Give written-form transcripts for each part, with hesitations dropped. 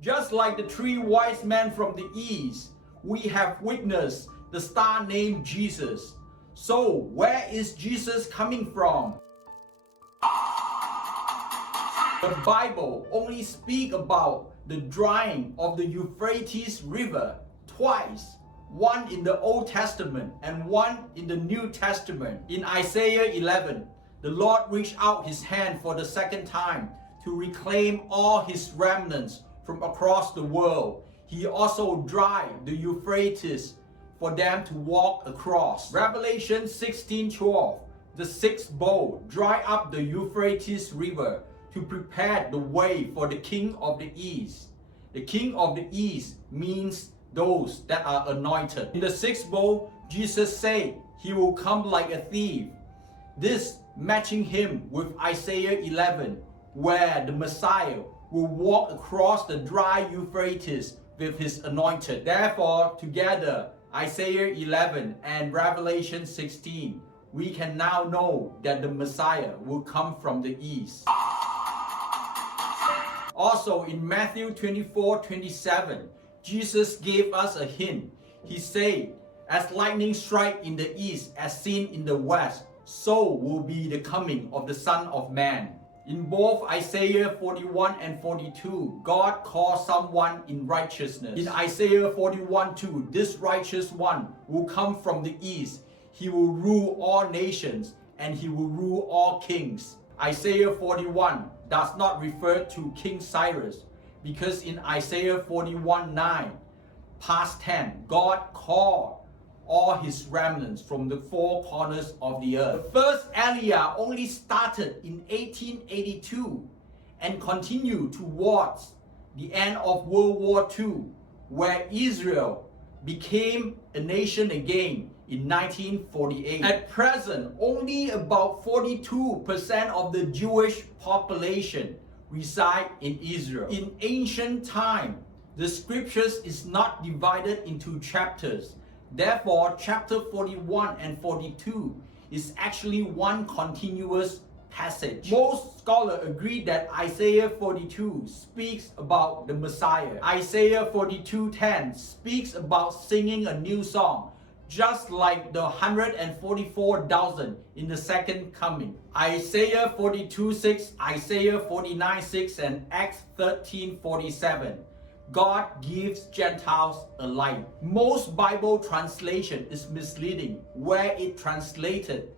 Just like the three wise men from the east, we have witnessed the star named Jesus. So, where is Jesus coming from? The Bible only speaks about the drying of the Euphrates River twice, one in the Old Testament and one in the New Testament. In Isaiah 11, the Lord reached out his hand for the second time to reclaim all his remnants from across the world. He also dried the Euphrates for them to walk across. Revelation 16:12, the sixth bowl dried up the Euphrates River to prepare the way for the king of the east. The king of the east means those that are anointed. In the sixth bowl, Jesus said he will come like a thief. This matching him with Isaiah 11, where the Messiah will walk across the dry Euphrates with his anointed. Therefore, together, Isaiah 11 and Revelation 16, we can now know that the Messiah will come from the east. Also in Matthew 24:27, Jesus gave us a hint. He said, as lightning strike in the east as seen in the west, so will be the coming of the Son of Man. In both Isaiah 41 and 42, God calls someone in righteousness. In Isaiah 41:2, this righteous one will come from the east. He will rule all nations and he will rule all kings. Isaiah 41 does not refer to King Cyrus, because in Isaiah 41:9, past tense, God called all his remnants from the four corners of the earth. The first Aliyah only started in 1882 and continued towards the end of World War II, where Israel became a nation again in 1948. At present, only about 42% of the Jewish population reside in Israel. In ancient time, the scriptures is not divided into chapters. Therefore, chapter 41 and 42 is actually one continuous passage. Most scholars agree that Isaiah 42 speaks about the Messiah. Isaiah 42:10 speaks about singing a new song, just like the 144,000 in the second coming. Isaiah 42:6, Isaiah 49:6, and Acts 13:47. God gives Gentiles a light. Most Bible translation is misleading, where it translated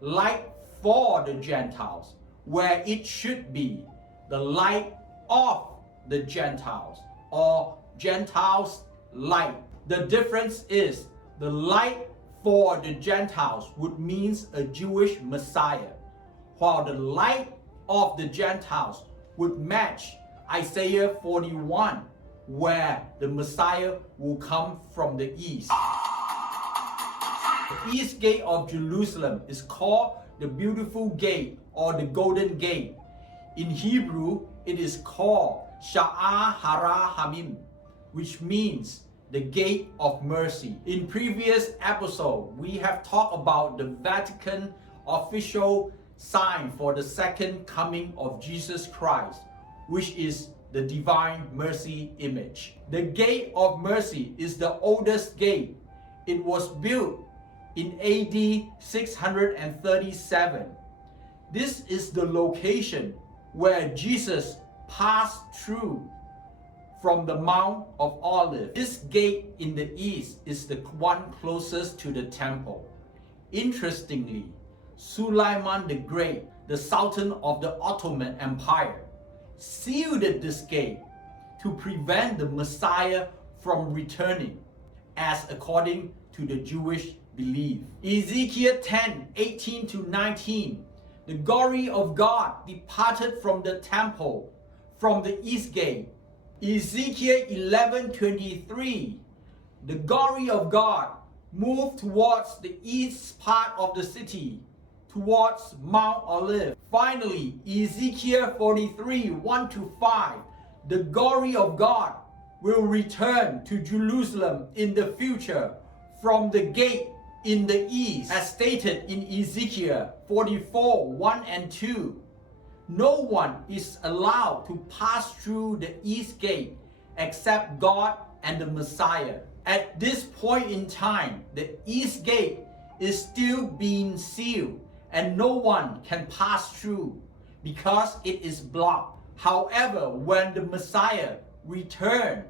light for the Gentiles, where it should be the light of the Gentiles, or Gentiles' light. The difference is the light for the Gentiles would mean a Jewish Messiah, while the light of the Gentiles would match Isaiah 41, where the Messiah will come from the east. The east gate of Jerusalem is called the beautiful gate or the golden gate. In Hebrew, it is called Sha'ar Hara Hamim, which means the gate of mercy. In previous episode, we have talked about the Vatican official sign for the second coming of Jesus Christ, which is the divine mercy image. The gate of mercy is the oldest gate. It was built in AD 637. This is the location where Jesus passed through from the Mount of Olives. This gate in the east is the one closest to the temple. Interestingly, Suleiman the Great, the Sultan of the Ottoman Empire, sealed this gate to prevent the Messiah from returning, as according to the Jewish belief. Ezekiel 10:18-19, the glory of God departed from the temple from the east gate. Ezekiel 11:23, the glory of God moved towards the east part of the city, towards Mount Olive. Finally, Ezekiel 43:1-5, the glory of God will return to Jerusalem in the future from the gate in the east, as stated in Ezekiel 44:1-2. No one is allowed to pass through the east gate except God and the Messiah. At this point in time, the east gate is still being sealed and no one can pass through because it is blocked. However, when the Messiah returns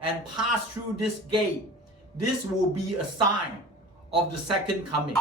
and pass through this gate, this will be a sign of the second coming.